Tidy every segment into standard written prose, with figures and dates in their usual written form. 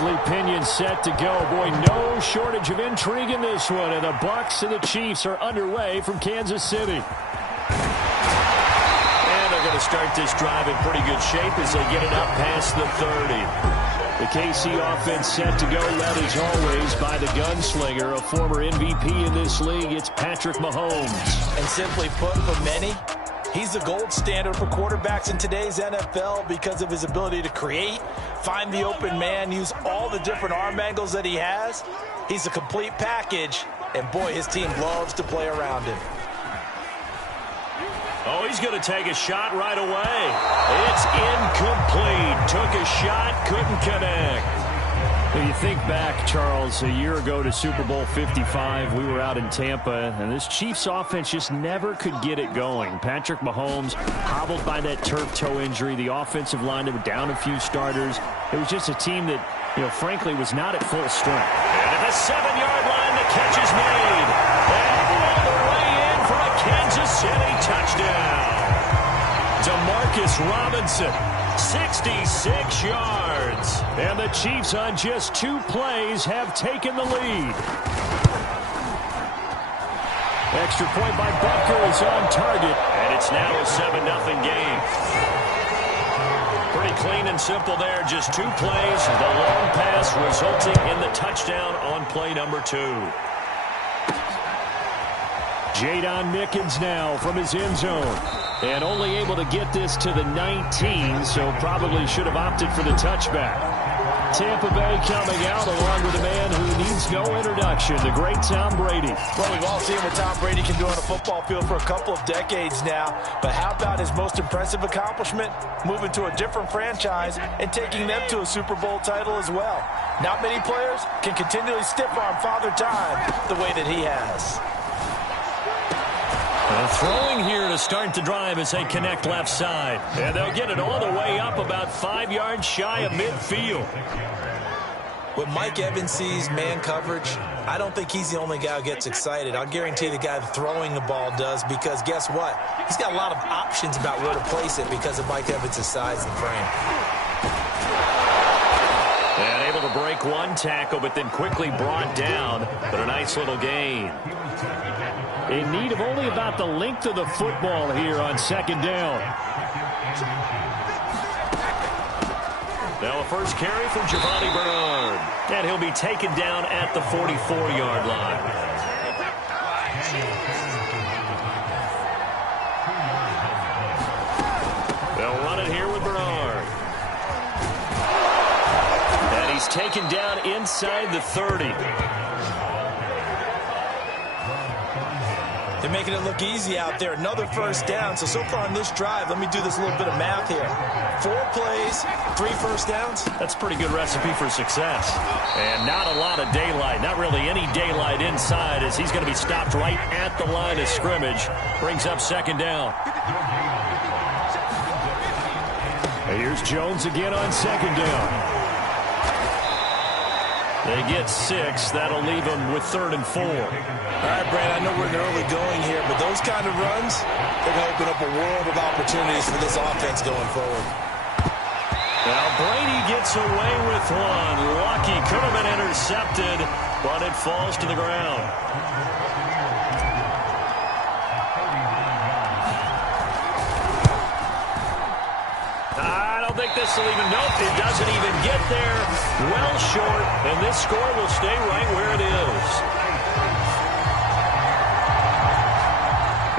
Bradley Pinion set to go. Boy, no shortage of intrigue in this one. And the Bucs and the Chiefs are underway from Kansas City. And they're going to start this drive in pretty good shape as they get it up past the 30. The KC offense set to go, led as always by the gunslinger, a former MVP in this league. It's Patrick Mahomes. And simply put, for many, he's the gold standard for quarterbacks in today's NFL because of his ability to create, find the open man, use all the different arm angles that he has. He's a complete package, and boy, his team loves to play around him. Oh, he's going to take a shot right away. It's incomplete. Took a shot, couldn't connect. When you think back, Charles, a year ago to Super Bowl 55, we were out in Tampa, and this Chiefs offense just never could get it going. Patrick Mahomes hobbled by that turf toe injury. The offensive line, they were down a few starters. It was just a team that, frankly, was not at full strength. And at the 7-yard line, the catch is made. And all the way in for a Kansas City touchdown. Demarcus Robinson, 66 yards. And the Chiefs on just 2 plays have taken the lead. Extra point by Butker is on target. And it's now a 7-0 game. Pretty clean and simple there. Just 2 plays. The long pass resulting in the touchdown on play number 2. Jadon Mickens now from his end zone. And only able to get this to the 19, so probably should have opted for the touchback. Tampa Bay coming out along with a man who needs no introduction, the great Tom Brady. Well, we've all seen what Tom Brady can do on a football field for a couple of decades now. But how about his most impressive accomplishment? Moving to a different franchise and taking them to a Super Bowl title as well. Not many players can continually stiff-arm Father Time the way that he has. Throwing here to start the drive as they connect left side. And they'll get it all the way up about 5 yards shy of midfield. When Mike Evans sees man coverage, I don't think he's the only guy who gets excited. I'll guarantee the guy throwing the ball does, because guess what? He's got a lot of options about where to place it because of Mike Evans' size and frame. And able to break one tackle, but then quickly brought down. But a nice little gain. In need of only about the length of the football here on second down. Now a first carry from Giovanni Bernard. And he'll be taken down at the 44-yard line. They'll run it here with Bernard. And he's taken down inside the 30. They're making it look easy out there. Another first down. So far on this drive, let me do this little bit of math here. 4 plays, 3 first downs. That's a pretty good recipe for success. And not a lot of daylight. Not really any daylight inside, as he's going to be stopped right at the line of scrimmage. Brings up second down. Here's Jones again on second down. They get 6. That'll leave them with 3rd and 4. All right, Brad, I know we're in the early going here, but those kind of runs, they're going to open up a world of opportunities for this offense going forward. Now Brady gets away with one. Lucky, could have been intercepted, but it falls to the ground. I don't think this will even, nope, it doesn't even get there. Well short, and this score will stay right where it is.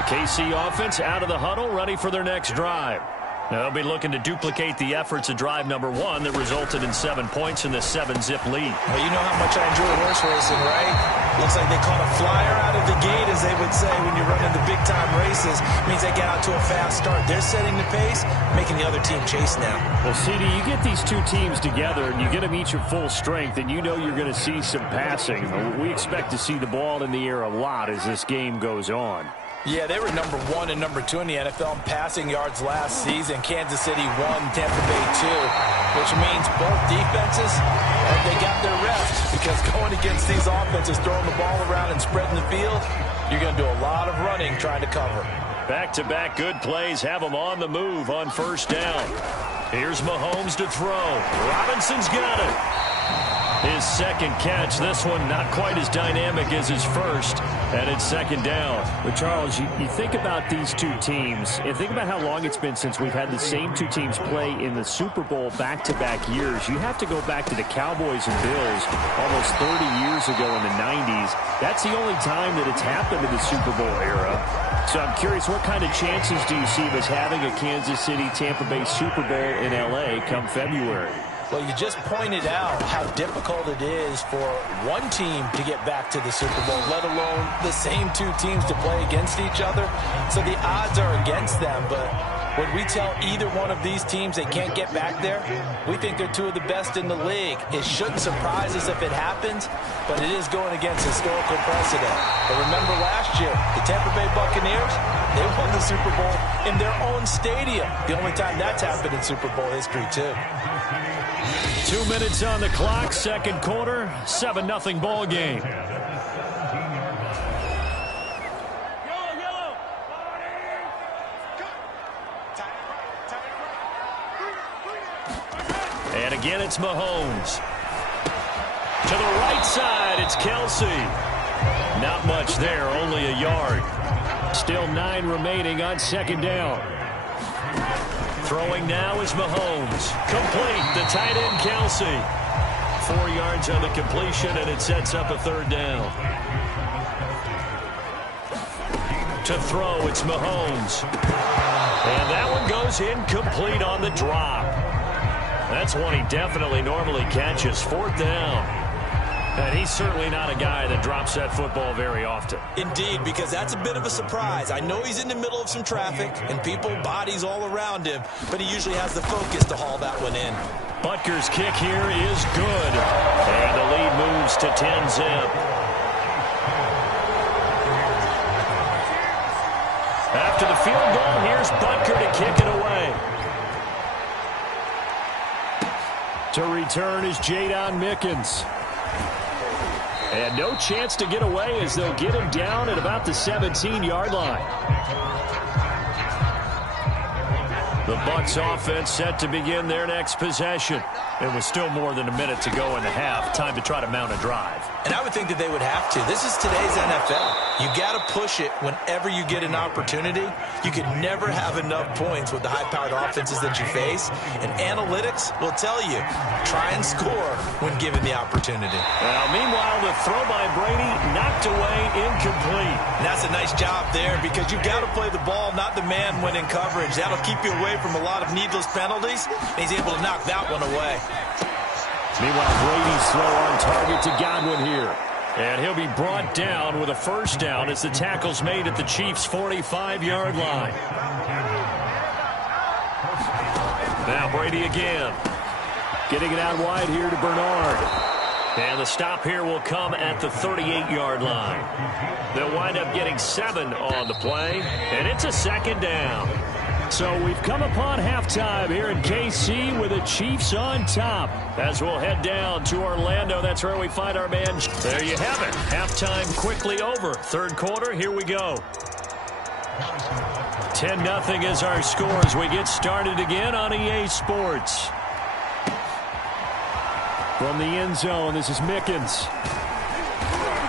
The KC offense out of the huddle, ready for their next drive. Now they'll be looking to duplicate the efforts of drive number 1 that resulted in 7 points in the 7-zip lead. Well, you know how much I enjoy horse racing, right? Looks like they caught a flyer out of the gate, as they would say, when you're running the big-time races. It means they get out to a fast start. They're setting the pace, making the other team chase now. Well, CD, you get these 2 teams together, and you get them each at full strength, and you know you're going to see some passing. We expect to see the ball in the air a lot as this game goes on. Yeah, they were number 1 and number 2 in the NFL in passing yards last season. Kansas City 1, Tampa Bay 2, which means both defenses, they got their rest, because going against these offenses, throwing the ball around and spreading the field, you're going to do a lot of running trying to cover. Back-to-back good plays have them on the move on first down. Here's Mahomes to throw. Robinson's got it. His second catch, this one not quite as dynamic as his first, and it's second down. But Charles, you think about these two teams, and think about how long it's been since we've had the same two teams play in the Super Bowl back-to-back years. You have to go back to the Cowboys and Bills almost 30 years ago in the 90s. That's the only time that it's happened in the Super Bowl era. So I'm curious, what kind of chances do you see of us having a Kansas City-Tampa Bay Super Bowl in L.A. come February? Well, you just pointed out how difficult it is for one team to get back to the Super Bowl, let alone the same two teams to play against each other. So the odds are against them, but when we tell either one of these teams they can't get back there, we think they're two of the best in the league. It shouldn't surprise us if it happens, but it is going against historical precedent. But remember last year, the Tampa Bay Buccaneers, they won the Super Bowl in their own stadium. The only time that's happened in Super Bowl history, too. 2 minutes on the clock, second quarter, 7-0 ball game. And again, it's Mahomes. To the right side, it's Kelsey. Not much there, only a yard. Still 9 remaining on second down. Throwing now is Mahomes. Complete, the tight end Kelsey. 4 yards on the completion, and it sets up a third down. To throw, it's Mahomes. And that one goes incomplete on the drop. That's one he definitely normally catches. Fourth down. And he's certainly not a guy that drops that football very often. Indeed, because that's a bit of a surprise. I know he's in the middle of some traffic and people, bodies all around him, but he usually has the focus to haul that one in. Butker's kick here is good. And the lead moves to 10-zip. After the field goal, here's Butker to kick it away. To return is Jadon Mickens. And no chance to get away as they'll get him down at about the 17-yard line. The Bucs offense set to begin their next possession. It was still more than a minute to go in the half. Time to try to mount a drive. And I would think that they would have to. This is today's NFL. You got to push it whenever you get an opportunity. You could never have enough points with the high-powered offenses that you face. And analytics will tell you, try and score when given the opportunity. Well, meanwhile, the throw by Brady knocked away, incomplete. And that's a nice job there because you've got to play the ball, not the man when in coverage. That'll keep you away from a lot of needless penalties. And he's able to knock that one away. Meanwhile, Brady's throw on target to Godwin here. And he'll be brought down with a first down as the tackle's made at the Chiefs' 45-yard line. Now Brady again. Getting it out wide here to Bernard. And the stop here will come at the 38-yard line. They'll wind up getting 7 on the play, and it's a second down. So we've come upon halftime here in KC with the Chiefs on top. As we'll head down to Orlando, that's where we find our man. There you have it. Halftime quickly over. Third quarter, here we go. 10-0 is our score as we get started again on EA Sports. From the end zone, this is Mickens.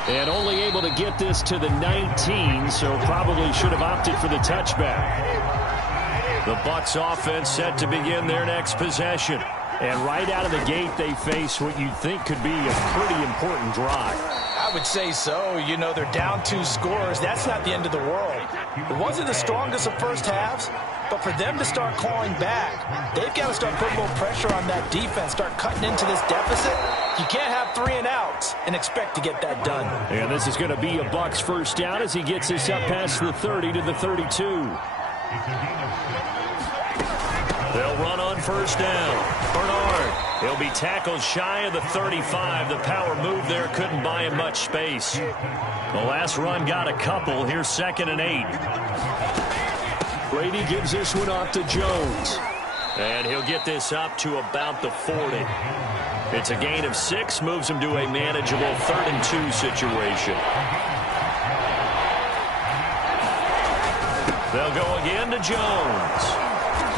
And only able to get this to the 19, so probably should have opted for the touchback. The Bucs offense set to begin their next possession. And right out of the gate, they face what you'd think could be a pretty important drive. I would say so. You know, they're down 2 scores. That's not the end of the world. It wasn't the strongest of first halves, but for them to start clawing back, they've got to start putting more pressure on that defense, start cutting into this deficit. You can't have 3 and outs and expect to get that done. And this is going to be a Bucs first down as he gets this up past the 30 to the 32. They'll run on first down. Bernard. He'll be tackled shy of the 35. The power move there couldn't buy him much space. The last run got a couple. Here's 2nd and 8. Brady gives this one off to Jones. And he'll get this up to about the 40. It's a gain of 6. Moves him to a manageable 3rd and 2 situation. They'll go again to Jones.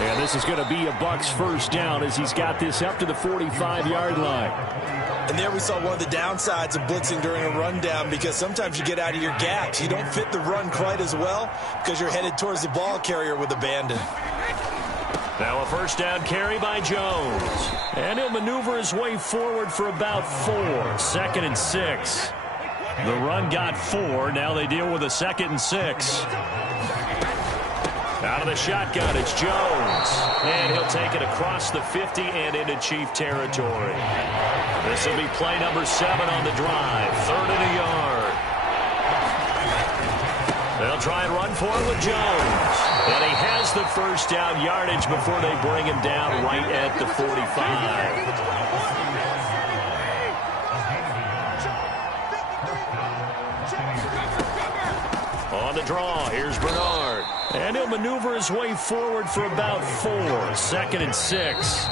And this is going to be a Bucs first down as he's got this up to the 45-yard line. And there we saw one of the downsides of blitzing during a rundown, because sometimes you get out of your gaps. You don't fit the run quite as well because you're headed towards the ball carrier with abandon. Now a first down carry by Jones. And he'll maneuver his way forward for about 4. 2nd and 6. The run got 4. Now they deal with a 2nd and 6. Out of the shotgun, it's Jones. And he'll take it across the 50 and into Chief territory. This will be play number 7 on the drive. 3rd and a yard. They'll try and run for it with Jones. And he has the first down yardage before they bring him down right at the 45. On the draw, here's Bernard. And he'll maneuver his way forward for about 4. 2nd and 6.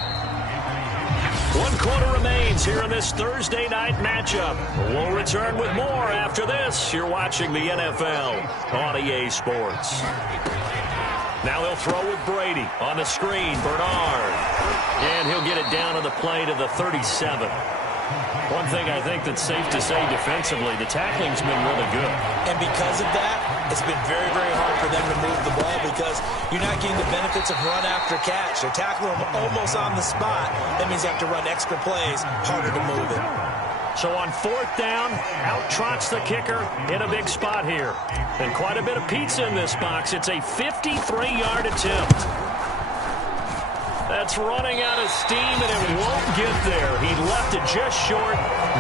1 quarter remains here in this Thursday night matchup. We'll return with more after this. You're watching the NFL on EA Sports. Now they'll throw with Brady. On the screen, Bernard. And he'll get it down on the play to the 37. One thing I think that's safe to say defensively, the tackling's been really good. And because of that, it's been very, very hard for them to move the ball because you're not getting the benefits of run after catch. They're tackling them almost on the spot. That means you have to run extra plays, harder to move it. So on 4th down, out trots the kicker in a big spot here. And quite a bit of pizza in this box. It's a 53-yard attempt. That's running out of steam, and it won't get there. He left it just short,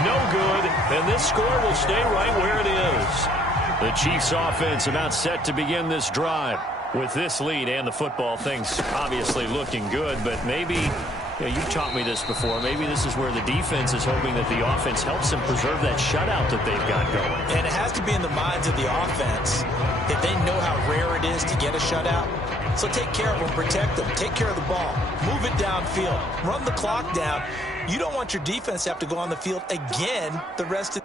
no good, and this score will stay right where it is. The Chiefs offense about set to begin this drive. With this lead and the football, things obviously looking good, but maybe, you've taught me this before, maybe this is where the defense is hoping that the offense helps them preserve that shutout that they've got going. And it has to be in the minds of the offense that they know how rare it is to get a shutout. So take care of them, protect them, take care of the ball, move it downfield, run the clock down. You don't want your defense to have to go on the field again the rest of